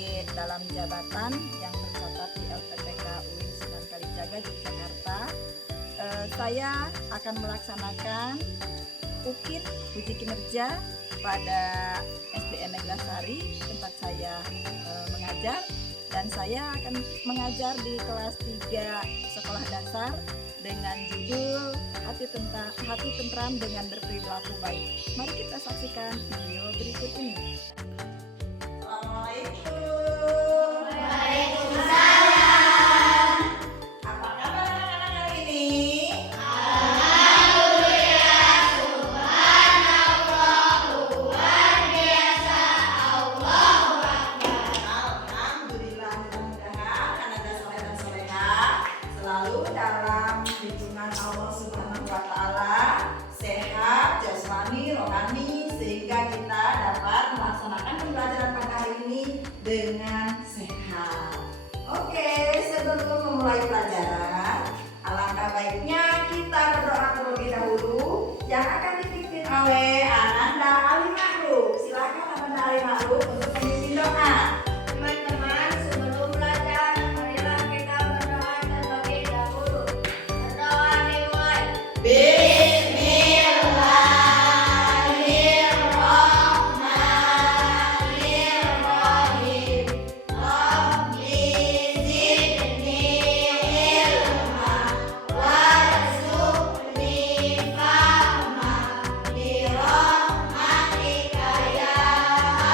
sebagai dalam jabatan yang tercatat di LPPK UIN Sunan Kalijaga, Yogyakarta. Saya akan melaksanakan UKIN uji kinerja pada SDN Neglasari tempat saya mengajar, dan saya akan mengajar di kelas 3 sekolah dasar dengan judul Hati Tentram dengan Berperilaku Baik. Mari kita saksikan video berikut ini. Assalamualaikum. Waalaikumsalam. Apa kabar anak-anak hari ini? Alhamdulillah, subhanallah, luar biasa, Allahu Akbar. Alhamdulillah, mudah-mudahan anak soleh dan soleha selalu dalam lindungan Allah Subhanahu wa Ta'ala, sehat jasmani, rohani, sehingga kita dapat melaksanakan pembelajaran pada hari ini dengan sehat. Oke, sebelum memulai pelajaran, alangkah baiknya kita berdoa terlebih dahulu yang akan dipimpin oleh Ananda Ali Makhluk. Silakan Ananda Ali Makhluk untuk memimpin doa. Teman-teman, sebelum belajar, marilah kita berdoa terlebih dahulu. Berdoa dimulai. Bismillahirrahmanirrahim. Rabbi zidni ilma warzuqni fahma birahmatika ya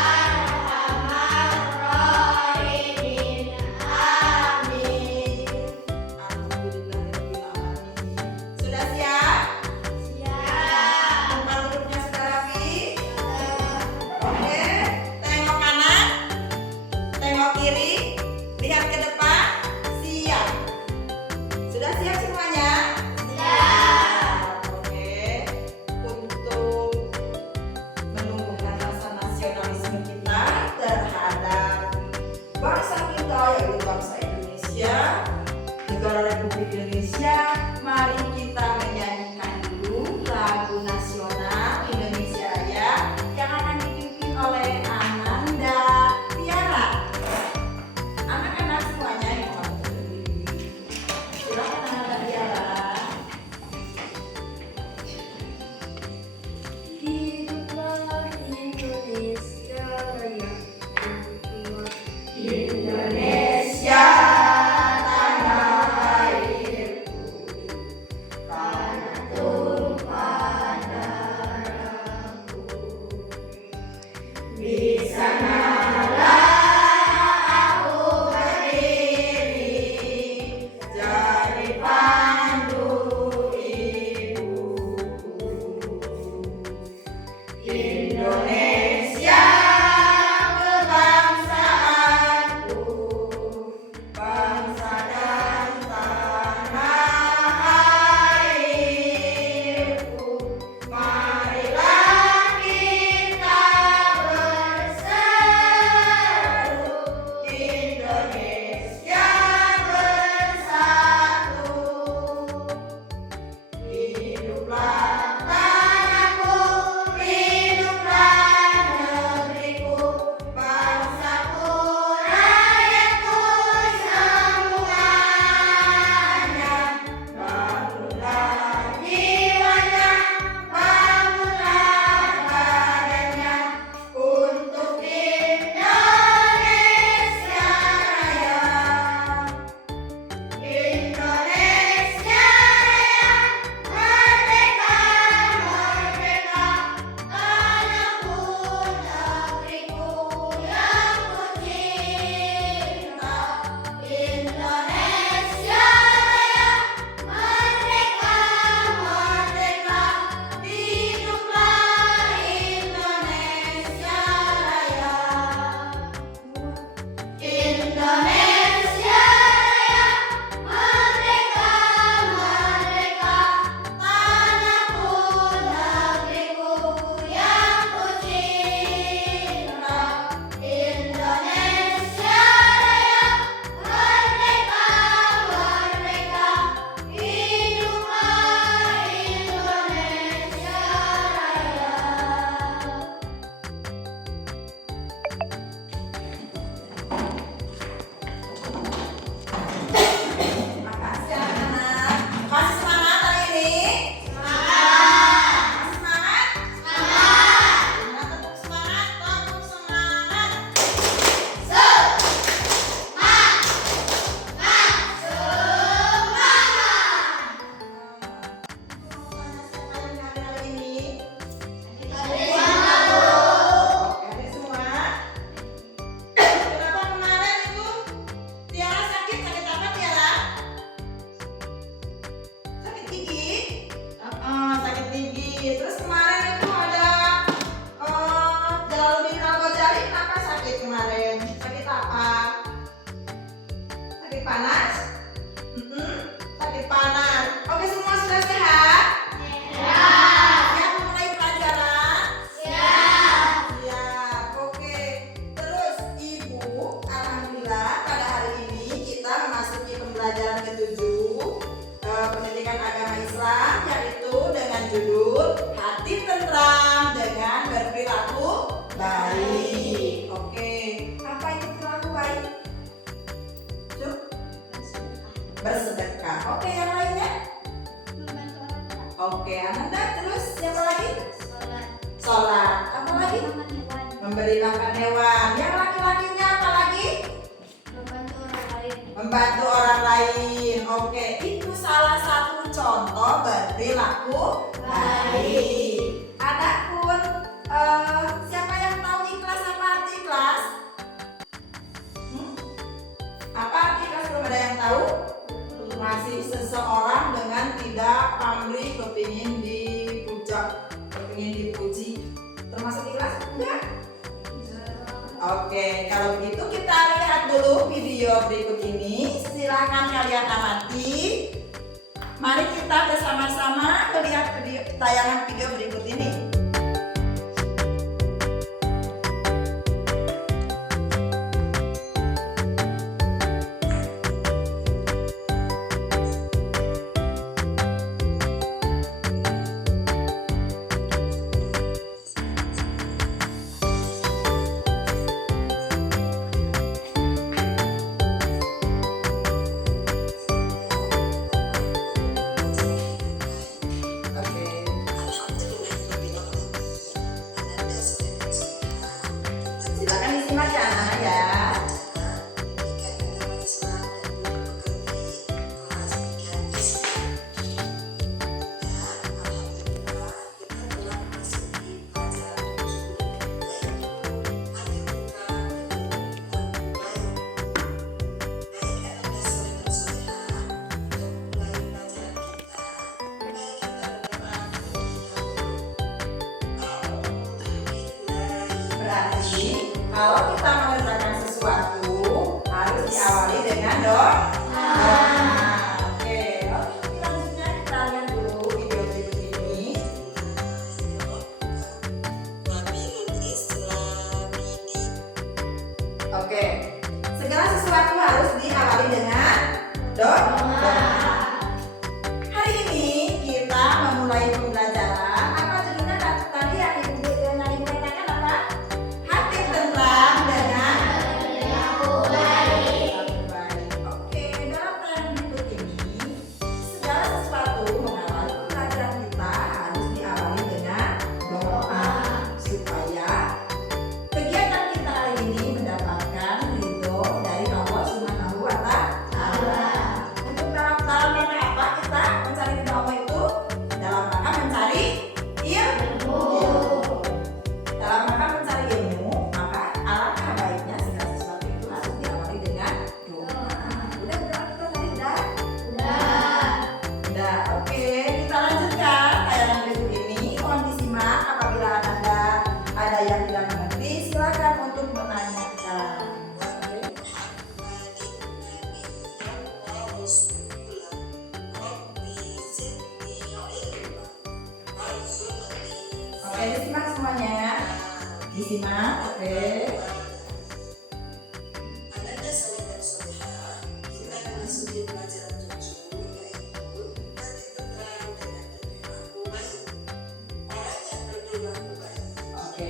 arhamar rahimin. Amin. Alhamdulillahirrahmanirrahim. Sudah siap? Siap. Tempat duduknya sudah rapi? Oke, tengok kanan, tengok kiri, lihat ke depan, siap. Sudah siap semuanya? Siap. Oke, untuk menumbuhkan rasa nasionalisme kita terhadap bangsa kita, yaitu bangsa Indonesia, negara Republik Indonesia, mari kita menyanyikan dulu lagu nasional Indonesia Raya yang akan dipimpin oleh Ananda Tiara. Anak-anak semuanya yang mau berdiri. Silakan Ananda Tiara. Hiduplah Indonesia Raya. Indonesia tanah airku, Terus kemarin itu ada Jalaluddin Al-Ghazali kenapa sakit kemarin? Sakit apa? Sakit panas? Sakit panas. Oke, semua sudah sehat? Siap mulai pelajaran? Siap. Oke. Terus Ibu, alhamdulillah pada hari ini kita memasuki pembelajaran ke-7 pendidikan agama Islam, yaitu dengan judul Hati Tentram dengan Berperilaku Baik. Oke. Apa itu perilaku baik? Cuk? Bersedekah. Oke, yang lainnya? Oke, Ananda. Terus siapa lagi? Sholat. Apa lagi? Memberi makan hewan. Yang laki-lakinya apa lagi? Membantu orang lain. Oke, itu salah satu contoh berperilaku baik. Ada pun siapa yang tahu ikhlas? Apa arti ikhlas? Apa arti ikhlas? Belum ada yang tahu? Masih seseorang dengan tidak pamrih, kepingin dipuja, kepingin dipuji. Termasuk ikhlas? Enggak? Oke, kalau begitu kita lihat dulu video berikut ini. Silahkan kalian amati. Mari kita bersama-sama melihat tayangan video berikut ini. Silakan disimak ya anak-anak ya. Berarti kalau kita mengerjakan sesuatu harus diawali dengan doa. Oke, selanjutnya kita lihat dulu video berikut ini. Oke, segala sesuatu harus diawali dengan doa. Hari ini kita memulai pembelajaran. Apa judulnya tadi yang ibu katakan apa? Hati tentram dengan perilaku baik. Oke, dalam tayangan berikut ini, segala sesuatu mengawali pembelajaran kita harus diawali dengan doa supaya kegiatan kita hari ini mendapatkan ridho dari Allah Subhanahu wa Ta'ala. Untuk dalam rangka apa kita mencari ridho Allah itu? Dalam rangka mencari ilmu. Dalam rangka mencari ilmu, maka alangkah baiknya segala sesuatu itu harus diawali dengan doa. Udah berapa kita tadi? Udah. Oke, kita lanjutkan tayangan berikut ini. Mohon disimak. Apabila ada yang tidak mengerti, silakan untuk menanyakan. Oke, disimak semuanya. Disimak, oke. Oke.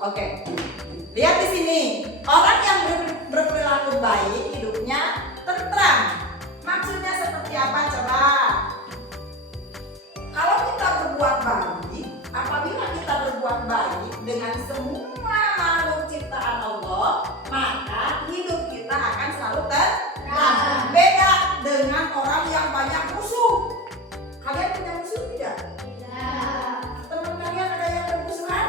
Oke. Lihat di sini. Orang yang berperilaku baik hidupnya tentram. Maksudnya seperti apa coba? Kalau kita berbuat baik, apabila kita berbuat baik dengan semua makhluk ciptaan Allah, maka hidup kita akan selalu tentram. Beda dengan orang yang banyak musuh. Kalian punya musuh tidak? Teman kalian ada yang bermusuhan?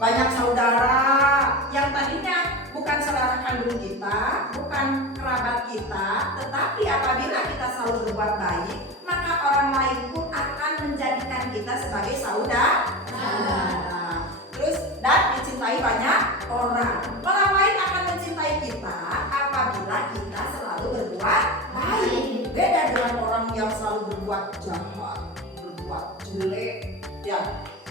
banyak saudara yang tadinya bukan saudara kandung kita, bukan kerabat kita, tetapi apabila kita selalu berbuat baik, maka orang lain pun akan menjadikan kita sebagai saudara. Terus dan dicintai banyak orang. Orang lain akan mencintai kita apabila kita selalu berbuat baik. Beda dengan orang yang selalu berbuat jahat, berbuat jelek. Ya,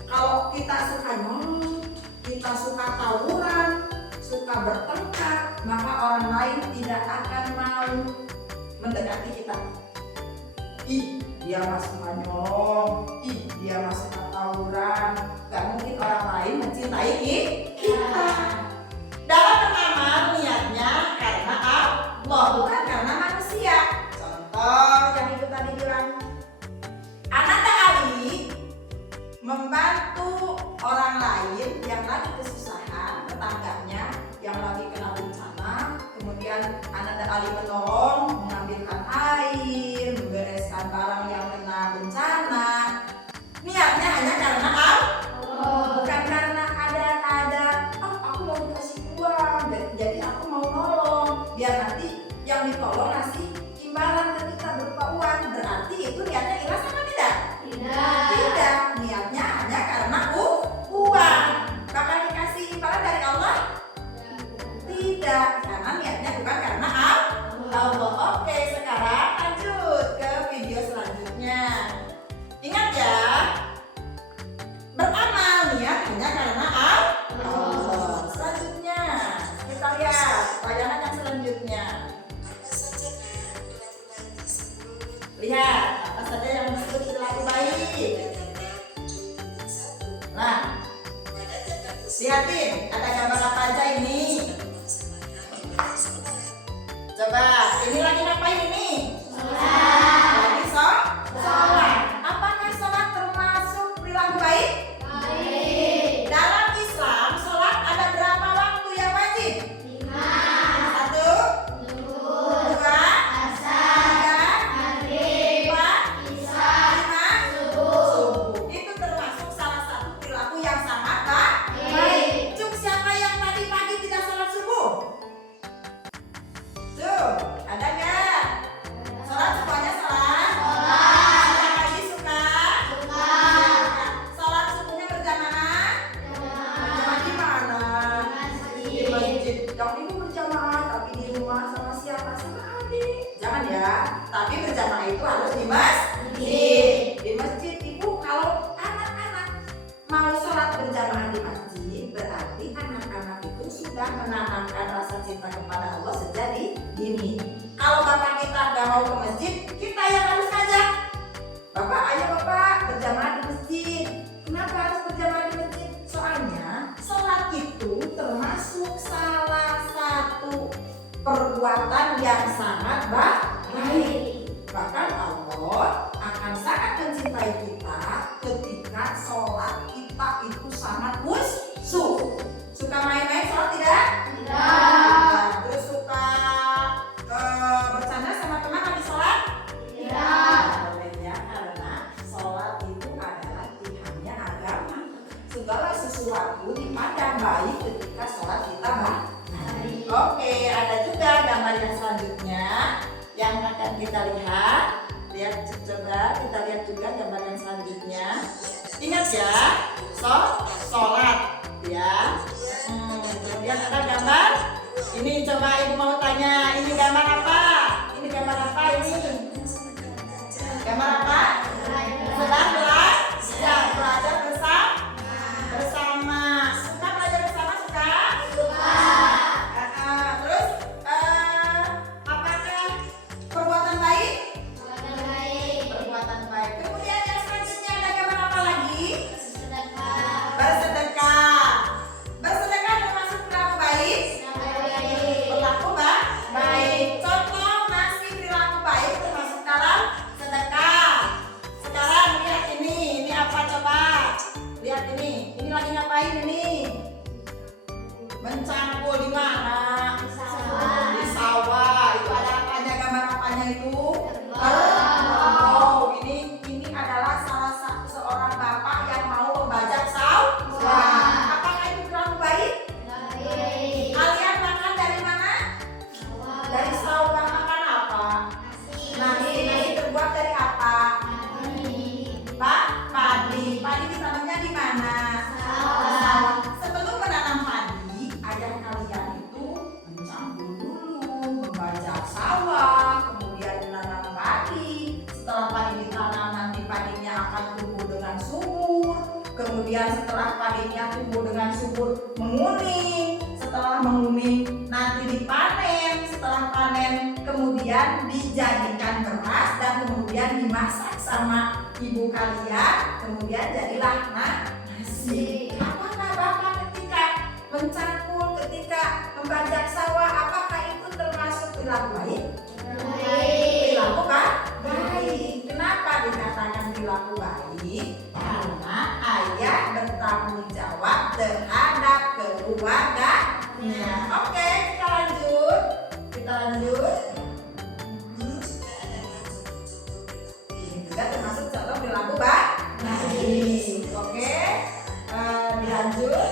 kalau kita suka nyolong, kita suka tawuran, suka bertengkar, maka orang lain tidak akan mau mendekati kita. Ih, dia mah suka nyolong, ih, dia mah suka tawuran. Gak mungkin orang lain mencintai kita. Dalam pertama niatnya karena Allah, bukan karena manusia. Contoh yang itu tadi bilang, Ananda Ali membantu orang lain yang lagi kesusahan, tetangganya yang lagi kena bencana. Kemudian Ananda Ali menolong, mengambilkan air, membereskan barang yang kena bencana. Niatnya hanya karena bukan karena ada aku mau dikasih uang, jadi aku mau nolong, biar nanti yang ditolong ngasih imbalan ke kita berupa uang. Berarti itu niatnya ikhlas apa tidak? Tidak, niatnya hanya karena uang. Bakal dikasih imbalan dari Allah? Tidak, karena niatnya bukan karena Allah. Oke, sekarang lanjut ke video selanjutnya. Ingat ya, beramal niat hanya karena Allah. Selanjutnya kita lihat tayangan yang selanjutnya. Lihat apa saja yang disebut perilaku baik. Nah, lihatin ada gambar apa aja ini. Coba, ini lagi ngapain ini? Lagi sholat. Apakah sholat termasuk perilaku baik? Dalam Islam, sholat ada berapa waktu yang wajib? 1, 2, 5, itu termasuk salah satu perilaku yang sangat baik. Cuk, siapa yang tadi pagi tidak sholat subuh? Tuh, ada nggak? Sholat semuanya sholat? Sholat pagi suka? Sholat subuhnya berjamaah? Berjamaah di mana? Di masjid. Yang ibu berjamaah, tapi di rumah sama siapa? Sama adik. Jangan ya, tapi berjamaah itu harus di masjid. Di masjid ibu, kalau anak-anak mau sholat berjamaah di masjid, berarti anak-anak itu sudah menanamkan rasa cinta kepada Allah sejak dini. Kalau bapak kita nggak mau ke masjid, kita yang harus ngajak. Bapak, ayo bapak berjamaah di masjid. Kenapa harus berjamaah di masjid? Soalnya sholat itu termasuk salah satu perbuatan yang sangat baik. Bahkan Allah akan sangat mencintai kita ketika sholat kita itu sangat khusyuk. Suka main-main sholat tidak? Nah, terus suka bercanda sama teman habis sholat? Tidak. Boleh ya, karena sholat itu adalah latihannya agama. Segala sesuatu dipandang baik ketika sholat kita baik. Oke, ada juga gambar yang selanjutnya yang akan kita lihat. Lihat, coba kita lihat juga gambar yang selanjutnya. Ingat ya, sholat ya. Kemudian ada gambar. Ini coba ibu mau tanya, ini gambar apa? Ini gambar apa ini? Gambar apa? Sedang belajar bersama. Suka belajar bersama? Suka? Terus apakah perbuatan baik? Perbuatan baik. Kemudian yang selanjutnya ada gambar apa lagi? Bersedekah. Bersedekah termasuk perilaku baik? Perilaku baik. Contoh ngasih perilaku baik termasuk dalam sedekah. Sekarang lihat ini apa coba? Lihat ini lagi ngapain ini? Mencangkul di mana? Di sawah. Itu ada apanya, gambar apanya itu? Oh, ini adalah salah satu seorang bapak yang mau membajak sawah. Apakah itu setelah padinya tumbuh dengan subur menguning. Setelah menguning nanti dipanen. Setelah panen kemudian dijadikan beras dan kemudian dimasak sama ibu kalian. Kemudian jadilah nasi. Apakah Bapak ketika mencangkul, ketika membajak sawah, apakah itu termasuk perilaku baik? Perilaku baik. Kenapa dikatakan perilaku baik? Karena ayah bertanggung jawab terhadap keluarganya. Oke, kita lanjut. Ini juga termasuk contoh perilaku baik. Oke, dilanjut.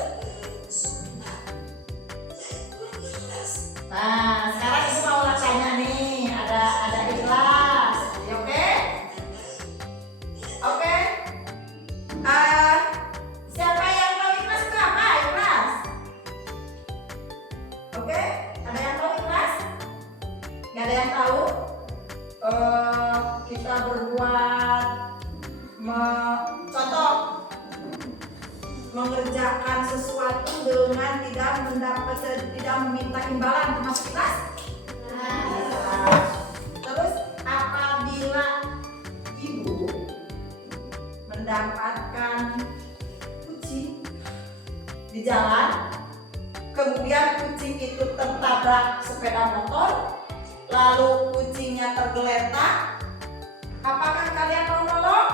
Nah, sekarang ibu mau tanya nih, ada ikhlas, oke? Oke. Siapa yang tahu ikhlas itu apa? Ikhlas. Oke, ada yang tahu ikhlas? Gak ada yang tahu? Kita berbuat contoh mengerjakan sesuatu dengan tidak meminta imbalan termasuk ikhlas? Terus apabila ibu mendapatkan kucing di jalan, kemudian kucing itu tertabrak sepeda motor, lalu kucingnya tergeletak, apakah kalian mau nolong?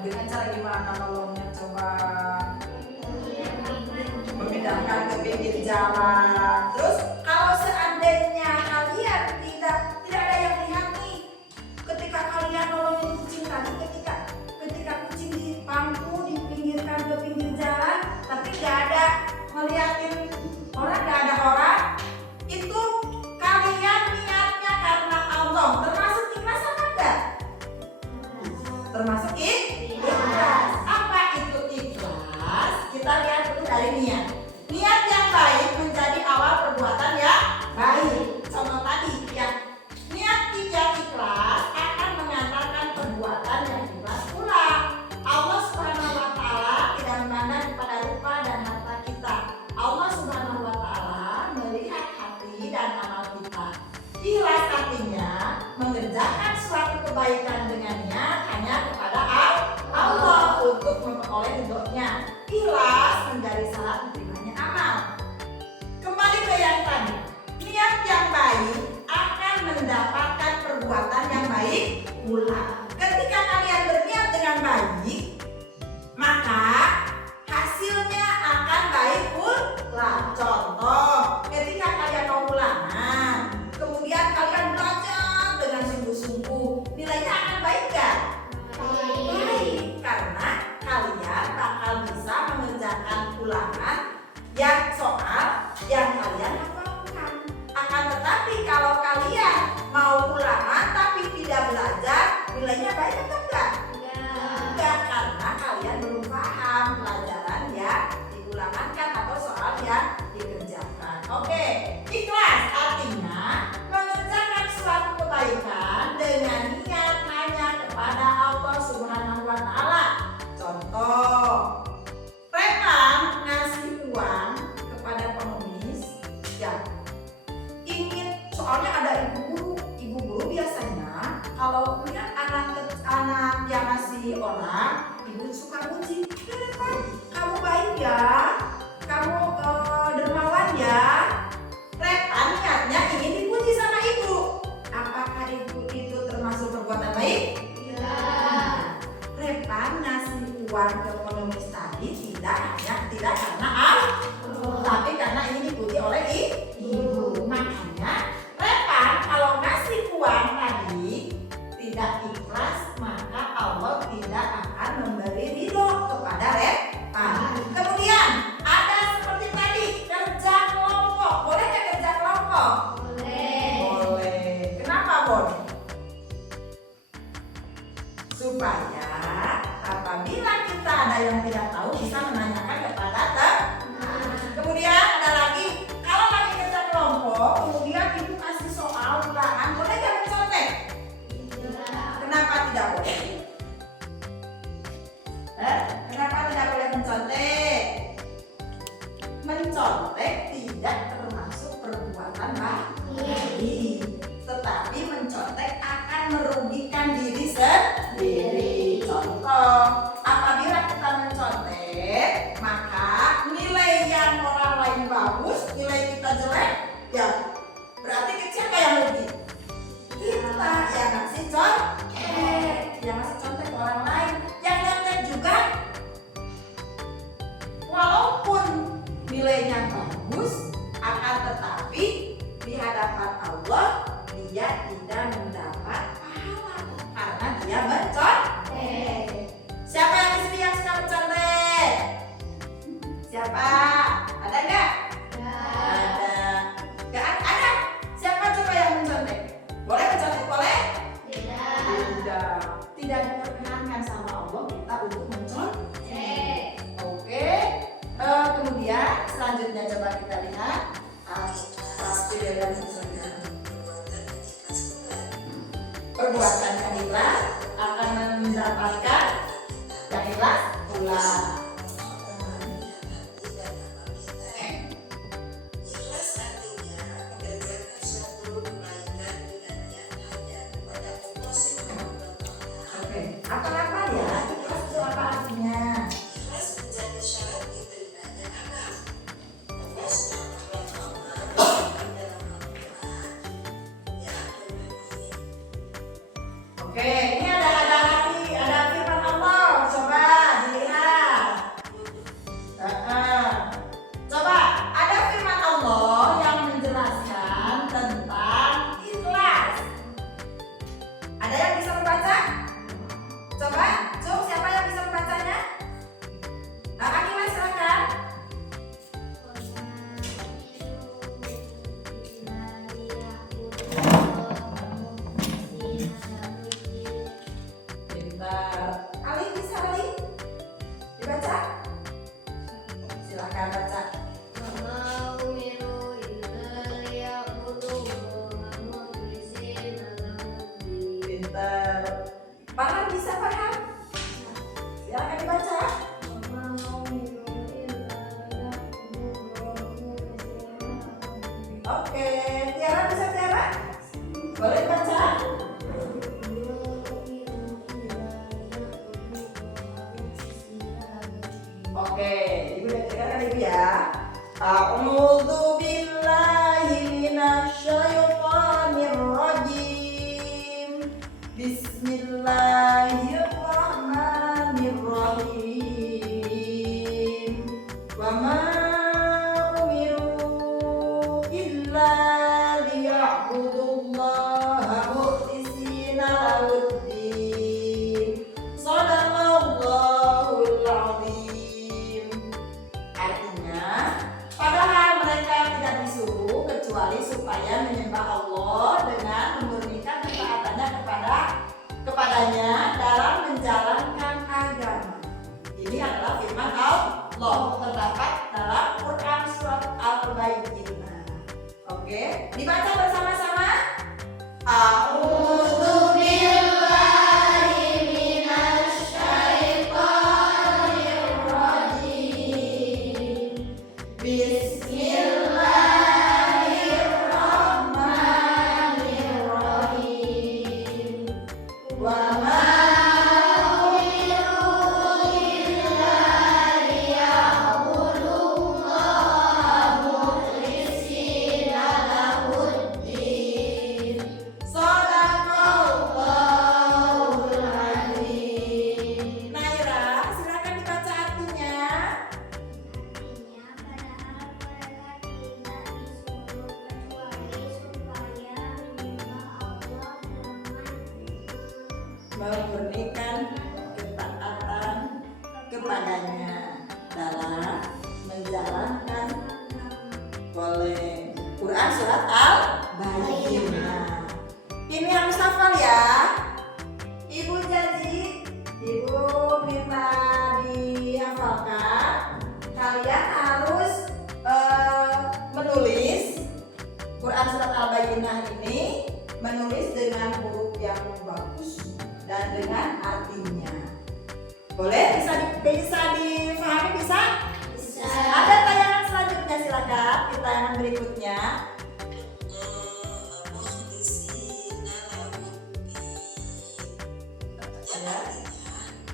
Dengan cara gimana nolongnya? Coba memindahkan ke pinggir jalan. Terus kalau seandainya kalian tidak ada yang lihat nih, ketika kalian nolongin kucing tadi, ketika kucing dipangku dipinggirkan ke pinggir jalan, tapi nggak ada ngeliatin orang, nggak ada orang, itu kalian niatnya karena Allah, termasuk ikhlas apa enggak? Termasuk ikhlas. Apa itu ikhlas? Kita lihat dulu dari niat. Niat yang baik menjadi awal perbuatan yang baik. Contoh tadi ya, niat yang ikhlas akan mengantarkan perbuatan yang ikhlas pula. Allah Subhanahu wa Ta'ala tidak memandang kepada rupa dan harta kita. Allah Subhanahu wa Ta'ala melihat hati dan amal kita. Ikhlas artinya mengerjakan suatu kebaikan dengan niat hanya kepada Allah untuk memperoleh ridhonya. Ikhlas menjadi syarat diterimanya amal. Kembali ke yang tadi, niat yang baik akan mendapatkan perbuatan yang baik pula. Ketika kalian berniat dengan baik, maka hasilnya akan baik pula. Contoh, ketika kalian mau ulangan, kemudian kalian belajar dengan sungguh-sungguh, nilainya akan baik gak? Baik, karena kalian bakal bisa mengerjakan ulangan yang soal yang kalian hafalkan. Akan tetapi kalau kalian mau ulangan tapi tidak belajar, nilainya baik atau enggak? Enggak, karena kalian belum paham pelajaran yang diulangankan atau soal yang dikerjakan. Oke, ikhlas artinya mengerjakan suatu kebaikan dengan niat hanya kepada Allah Subhanahu wa Ta'ala. Contoh, preman ngasih uang kepada pengemis mencontek tidak termasuk perbuatan baik, tetapi mencontek akan merugikan diri sendiri. Contoh, apabila kita mencontek, maka nilai yang orang lain bagus, nilai kita jelek, ya berarti siapa yang rugi? Kita yang ngasih contek ke orang lain. Yang nyontek juga, walaupun nilainya bagus, akan tetapi di hadapan Allah dia tidak mendapat pahala karena dia mencontek. Siapa yang di sini yang suka mencontek? Siapa? Ada nggak? Ada. Nggak ada? Siapa coba yang mencontek? Boleh mencontek? Boleh? Tidak. Tidak diperkenankan sama Allah kita untuk mencontek. Oke. Kemudian selanjutnya coba kita lihat perbuatan yang ikhlas akan mendapatkan yang ikhlas pula. Oke, apa ya? Ikhlas itu apa artinya? Oke, ini ada firman Allah. Coba dilihat. Coba ada firman Allah yang menjelaskan tentang ikhlas. Ada yang bisa membaca? Coba, siapa yang bisa membacanya? Akila, silakan. Ali bisa dibaca? Silakan baca. Pintar. Farhan bisa Farhan? Silakan dibaca. Oke, Tiara bisa Tiara? Boleh baca? Oke, Ibu udah dengarkan Ibu ya. A'udzu billahi minasyaitonir rajim. Bismillahirrahmanirrahim. Wa ma umiru illa liya'budullaha mukhlisina lahuddin. Shadaqallahul azim. Artinya, padahal mereka tidak disuruh kecuali supaya menyembah Allah dengan memurnikan ketaatannya kepadanya dalam menjalankan agama. Ini adalah firman Allah terdapat dalam Quran surat Al-Baqarah. Oke, dibaca bersama-sama. A'udzu billahi minasyaitonir rajim. Bismillahirrahmanirrahim. Wa ma memurnikan ketaatan kepadanya dalam menjalankan oleh Quran surat Al-Baqarah. Ini harus hafal ya. Ibu janji, Ibu minta dihafalkan. Kalian harus menulis Quran surat Al-Baqarah ini, menulis dengan huruf yang bagus dan dengan artinya. Boleh? Bisa difahami? Bisa? Ada tayangan selanjutnya. berikutnya.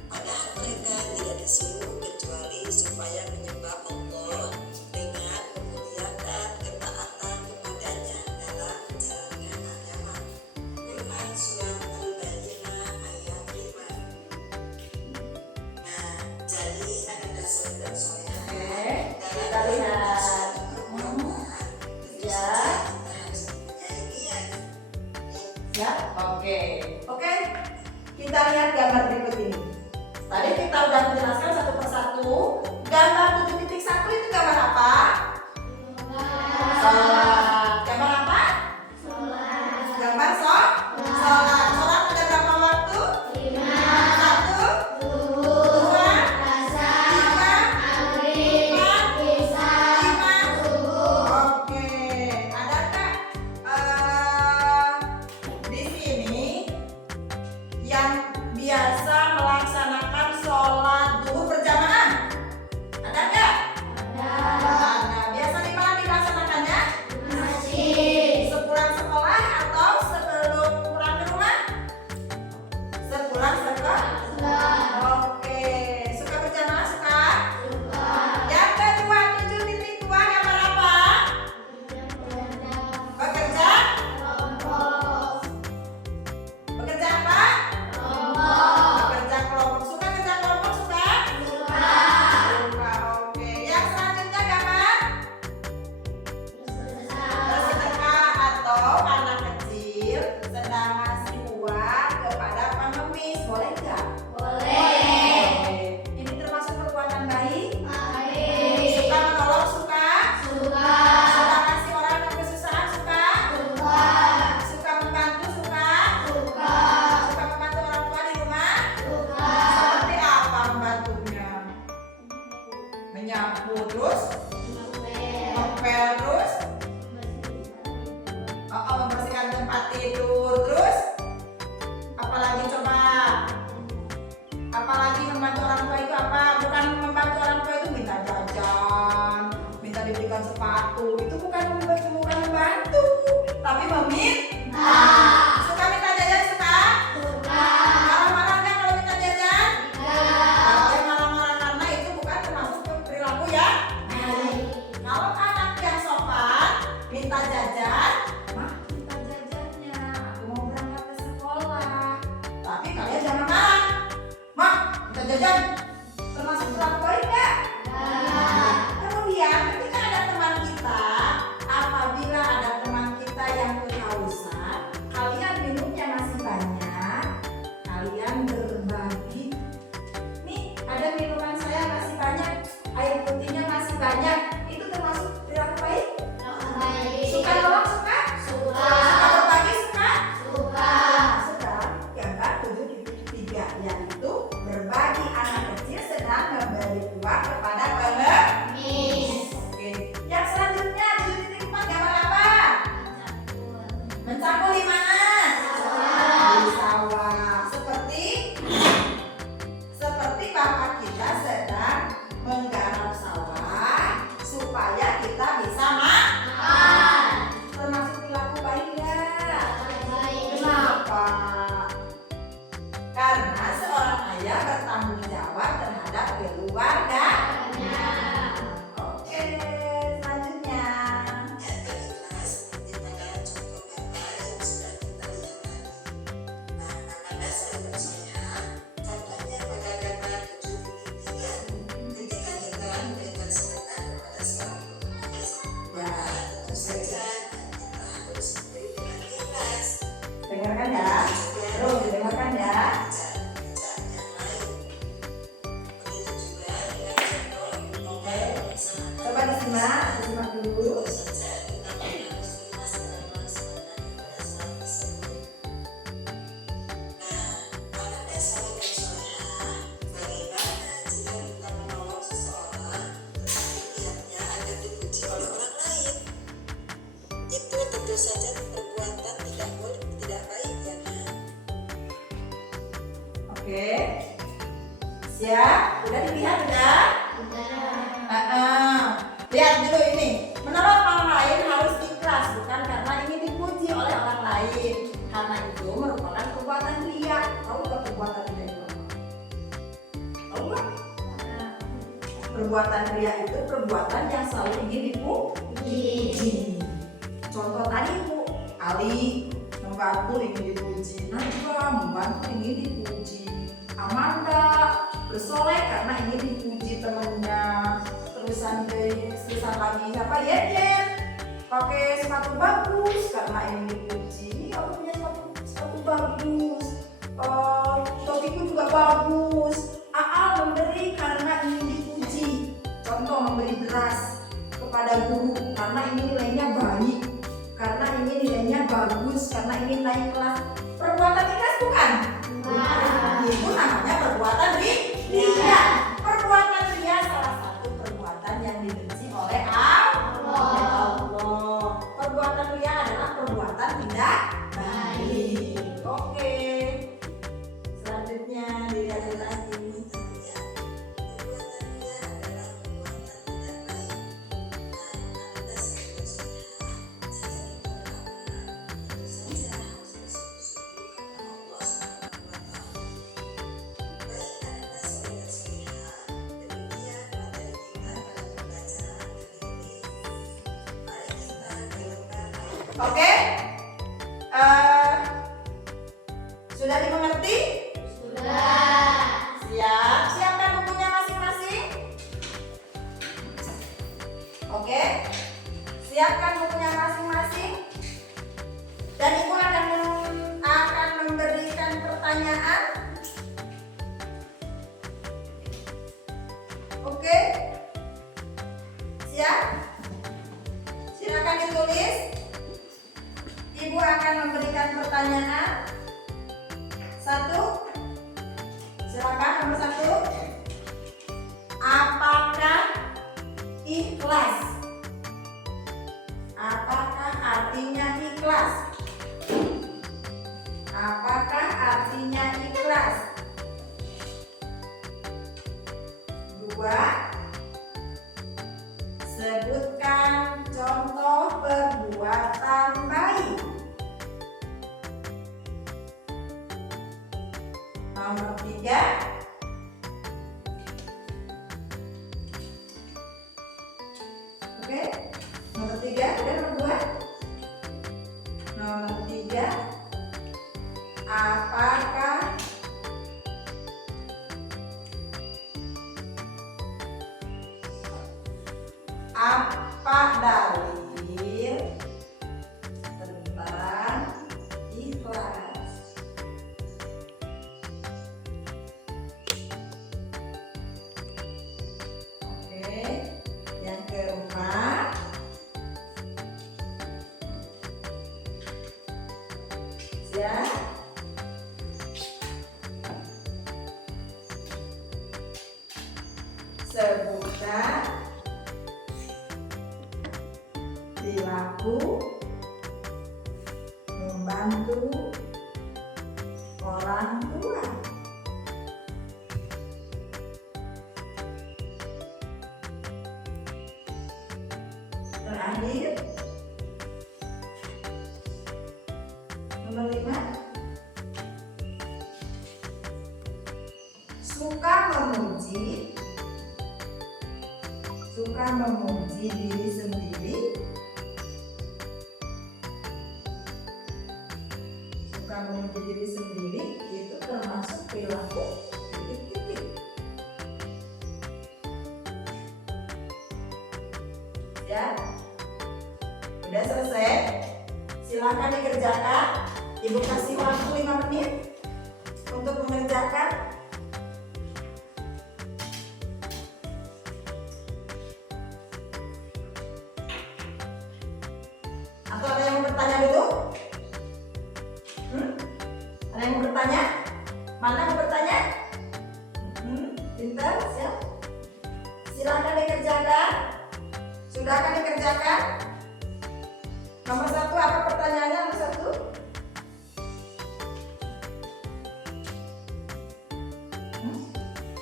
Padahal mereka tidak disuruh kecuali supaya menyembah Allah dengan memuliakan ketaatan kepadanya dalam menjalankan agama. Quran surat Al-Baqarah ayat 5. Nah, jadi ada soleh dan soleha. Oke, kita lihat. Ya. Ya, oke. Oke, kita lihat gambar berikut ini. Tadi kita udah menjelaskan satu persatu. Gambar 7.1 itu gambar apa? Sholat. Gambar apa? Gambar sholat. Sholat ada berapa waktu? 1, 2, 5. Oke, adakah di sini yang biasa melaksanakan sholat zuhur berjamaah? Ada nggak? Ada. Biasa di mana dilaksanakannya? Sepulang sekolah atau sebelum pulang ke rumah? Sepulang sekolah. Oke, suka berjamaah suka? Yang kedua 7.2 gambar apa? Bekerja? Bekerja apa? Bekerja kelompok. Suka kerja kelompok suka? Suka. Oke. Yang selanjutnya gambar bersedekah atau anak kecil sedang ngasih uang kepada pengemis. Boleh nggak? Oke. Ini termasuk perbuatan baik? Suka menolong suka? Suka ngasih orang yang kesusahan suka? Suka membantu suka? Suka membantu orang tua di rumah? Seperti apa membantunya? Menyapu terus? Ngepel terus? Membersihkan tempat tidur terus? Apalagi coba? Apalagi membantu orang tua itu apa? Bukan membantu orang tua itu minta jajan, minta dibelikan sepatu. Itu bukan membantu, tapi meminta. Suka minta jajan suka? Marah-marah nggak kalau minta jajan? Boleh marah-marah karena itu bukan termasuk perilaku ya baik. Kalau anak yang sopan minta jajan, mah minta jajannya. Aku mau berangkat ke sekolah. Tapi kalian jangan marah. Mah minta jajan termasuk perilaku baik nggak? Kemudian ketika ada teman kita, apabila ada teman kita yang kehausan, kalian minumnya masih banyak, kalian berbagi. Nih ada minuman saya masih banyak, air putihnya masih banyak. Itu termasuk perilaku baik? Suka nolong suka? Suka berbagi suka? Sedang gambar 7.3 yaitu berbagi anak kecil sedang memberi uang kepada pengemis. Oke. Yang selanjutnya 7.4 gambar apa? Mencampur di mana? Di sawah. Seperti bapak kita sedang menggarap sawah supaya kita bisa makan. Termasuk perilaku baik nggak? Kenapa? Karena seorang ayah bertanggung jawab terhadap keluarganya. Oke, selanjutnya. Yang kelima seperti pada contoh gambar yang sudah kita lihat tadi. Nah, pada soleh dan soleha, contohnya pada gambar 7.3. Ketika kita memberikan sedekah kepada seorang pengemis, Ya, tentu saja kita harus memberi dengan ikhlas. dengarkan ya. Terus didengarkan ya. Bijak yang baik. Begitu juga dengan contoh Oke. bersama. Coba disimak dulu. Tentu saja kita harus ikhlas dalam melaksanakan ibadah sholat tersebut. Nah, pada dasar dan soleha, bagaimana jika kita menolong seseorang tetapi niatnya agar dipuji oleh orang lain? Itu tentu saja perbuatan tidak baik ya kan? Oke. Siap? Udah dilihat udah? Lihat dulu ini. Menolong orang lain perbuatan ria itu perbuatan yang selalu ingin dipuji. Contoh tadi Bu, Ali membantu ingin dipuji, Najwa membantu ingin dipuji, Amanda bersolek karena ingin dipuji temennya. Terusan lagi siapa? Yeden pakai sepatu bagus karena ingin dipuji. Ini aku punya sepatu bagus. Topiku juga bagus. AA memberi karena ingin dipuji. Contoh memberi beras kepada guru karena ini nilainya baik, karena ini nilainya bagus, karena ingin naik kelas. Perbuatan ikhlas bukan? Itu namanya perbuatan ria. Perbuatan ria salah satu perbuatan yang dibenci oleh Allah. Perbuatan ria adalah perbuatan tidak baik. Oke. Selanjutnya dilihat lagi. Oke, sudah dimengerti? Sudah. Siap, siapkan bukunya masing-masing. Oke, siapkan bukunya masing-masing. Dan Ibu akan memberikan pertanyaan. Oke, siap? Silakan ditulis. Ibu akan memberikan pertanyaan. 1. Silakan nomor 1. Apakah ikhlas? Apakah artinya ikhlas? Apakah artinya ikhlas? 2. Sebutkan contoh perbuatan baik. Nomor 3. Oke, nomor 3 udah nomor 2. Nomor 3. Apakah apa dalil tentang ikhlas? Oke, yang keempat, siap? Sebutkan perilaku membantu orang tua. Terakhir, nomor 5. Suka memuji diri sendiri. Suka memuji diri sendiri itu termasuk perilaku titik-titik. Ya, udah selesai. Silakan dikerjakan. Ibu kasih waktu 5 menit untuk mengerjakan. Atau ada yang mau bertanya dulu? Ada yang mau bertanya? Mana mau bertanya? Pintar, siap? Silakan dikerjakan. Sudahkah dikerjakan? Nomor 1, apa pertanyaannya nomor 1?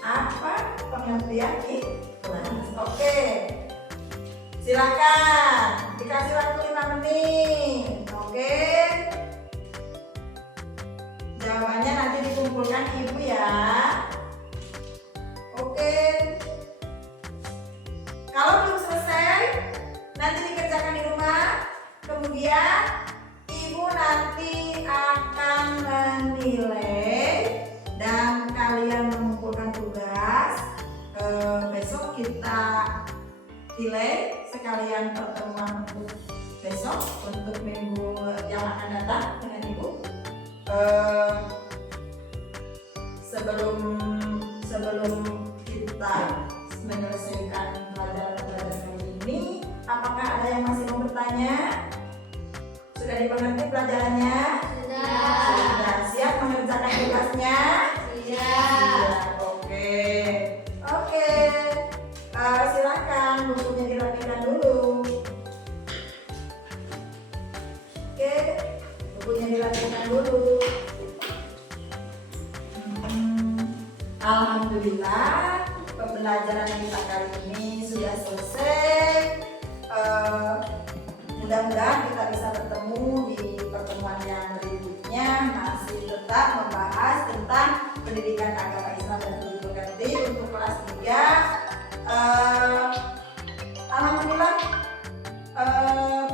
Apa pengertian ikhlas? Oke. Silakan. Dikasih waktu 5 menit. Oke. Jawabannya nanti dikumpulkan Ibu ya. Oke. Kalau belum selesai, nanti dikerjakan di rumah. Kemudian ibu nanti akan menilai dan kalian mengumpulkan tugas. Besok kita nilai sekalian pertemuan untuk besok, untuk minggu yang akan datang dengan ibu. Sebelum kita menyelesaikan pelajaran kali ini, apakah ada yang masih mau bertanya? Sudah dimengerti pelajarannya? Sudah siap mengerjakan tugasnya? Oke. Silakan bukunya dirapikan dulu. Oke, bukunya dirapikan dulu. Alhamdulillah, pembelajaran kita kali ini sudah selesai. Mudah-mudahan kita bisa bertemu di pertemuan yang berikutnya, masih tetap membahas tentang pendidikan agama Islam dan Budi Pekerti untuk kelas 3. Alhamdulillah,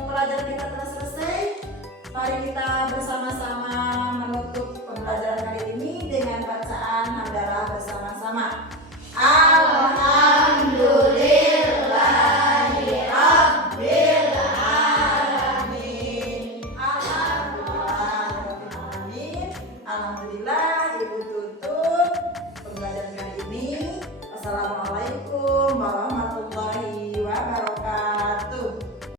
pelajaran kita telah selesai. Mari kita bersama-sama menutup pembelajaran kali ini dengan bacaan hamdalah bersama-sama.